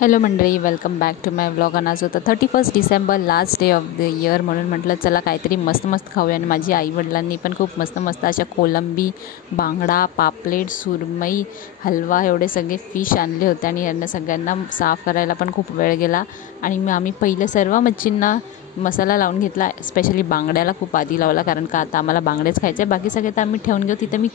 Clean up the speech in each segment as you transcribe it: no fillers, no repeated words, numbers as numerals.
Hello मंडळी, welcome back to my vlog. आज होता 31 December, last day of the year. म्हणून म्हटलं चला काहीतरी मस्त मस्त खाऊया. आणि माझी आईवडिलांनी पण खूप मस्त मस्त अशा कोलंबी, बांगडा, पापलेट, सुरमई, हलवा एवढे सगळे फिश आणले होते. आणि यांना सगळ्यांना साफ करायला पण खूप वेळ गेला. आणि आम्ही पहिले सर्व मच्छींना मसाला लावून घेतला. स्पेशली बांगड्याला खूप आधी लावला, कारण का आता आम्हाला बांगडेच खायचे. बाकी सगळे तर आम्ही ठेवून घेऊ. तिथं मी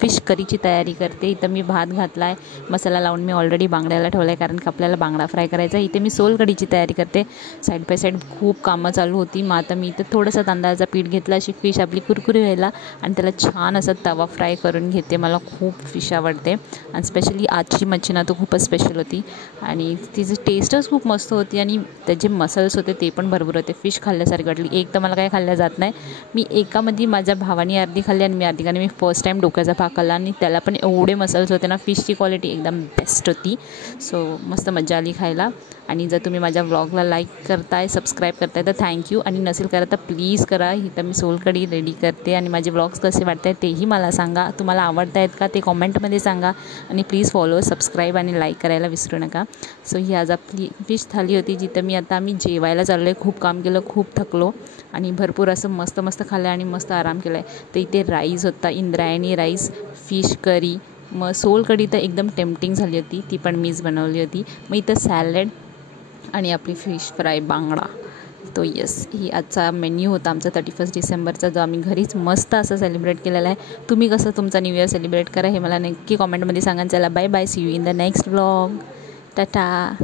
फिश करीची तयारी करते. इथं मी भात घातला आहे, मसाला लावून मी ऑलरेडी बांगड्याला ठेवला आहे, कारण का आपल्याला बांगडा फ्राय करायचा आहे. इथे मी सोल कढीची तयारी करते. साईड बाय साईड खूप कामं चालू होती. मग आता मी इथं थोडंसं तांदळाचं पीठ घेतलं, अशी फिश आपली कुरकुरी व्हायला, आणि त्याला छान असा तवा फ्राय करून घेते. मला खूप फिश आवडते, आणि स्पेशली आजची मच्छी ना तो खूपच स्पेशल होती. आणि तिची टेस्टच खूप मस्त होती, आणि त्याचे मसल्स होते ते पण भरपूर होते. फिश खाल्ल्यासारखी वाटली. एक तर मला काय खाल्ल्या जात नाही. मी एकामध्ये माझ्या भावाने अर्धी खाल्ली आणि मी अर्धी, कारण मी फर्स्ट टाईम डोक्याचा भाग खाल्ला, आणि त्याला पण एवढे मसल्स होते ना. फिशची क्वालिटी एकदम बेस्ट होती. सो मस्त मजा आली खायला. आणि जर तुम्ही माझ्या व्लॉगला लाईक करताय, सबस्क्राईब करताय तर थँक्यू. आणि नसेल करत तर प्लीज करा. इथं मी सोलकढी रेडी करते, आणि माझे व्लॉग्स कसे वाटत आहेत तेही मला सांगा. तुम्हाला आवडत आहेत का ते कॉमेंटमध्ये सांगा. आणि प्लीज फॉलो, सबस्क्राईब आणि लाईक करायला विसरू नका. सो ही आज आपली फिश थाली होती, जिथं आम्ही जेवायला चाललो आहे. खूप काम केलं, खूप थकलो, आणि भरपूर असं मस्त मस्त खाल्लं आणि मस्त आराम केला आहे. तर इथे राईस होता, इंद्रायणी राईस, फिश करी, मग सोलकढी तर एकदम टेम्पटिंग झाली होती, ती पण मीच बनवली होती. मग इथं सॅलड आणि आपली फिश फ्राय बांगडा. तो येस, ही आजचा मेन्यू होता आमचा 31 डिसेंबरचा, जो आम्ही घरीच मस्त असं सेलिब्रेट केलेला आहे. तुम्ही कसं तुमचा न्यू इयर सेलिब्रेट करा हे मला नक्की कॉमेंटमध्ये सांगा. चला bye bye, see you in the next vlog. Tata.